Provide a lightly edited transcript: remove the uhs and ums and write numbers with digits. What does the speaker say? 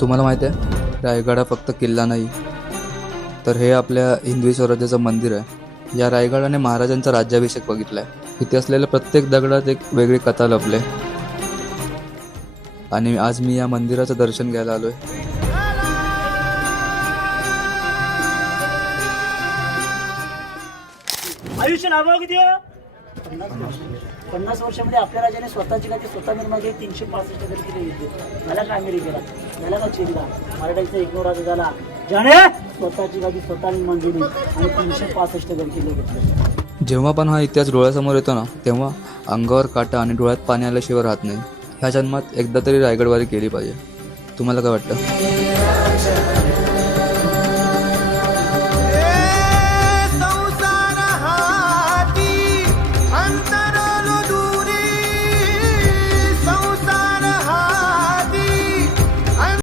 तुम्हाला माहिती आहे, रायगड हा फक्त किल्ला नाही, तर हे आपल्या हिंदवी स्वराज्याचं मंदिर आहे. या रायगडाने महाराजांचा राज्याभिषेक बघितला आहे. इथे असलेल्या प्रत्येक दगडात एक वेगळी कथा लपले, आणि आज मी या मंदिराचं दर्शन घ्यायला आलोय. आयुष्य नाव किती हो? 50 वर्षामध्ये आपल्या राजाने स्वतःची गादी स्वतः निर्माण केली. 365 गड किल्ले घेतले. झाला का अमेरिकेला, झाला का चीनला, मराठ्यांचा एकनूर राजा झाला. ज्याने स्वतःची गादी स्वतः निर्माण केली आणि 365 गड किल्ले घेतले. जेव्हा पण हा इतिहास डोळ्यासमोर येतो ना, तेव्हा अंगावर काटा आणि डोळ्यात पाणी आल्याशिवाय राहत नाही. ह्या जन्मात एकदा तरी रायगडवारी केली पाहिजे. तुम्हाला काय वाटतं?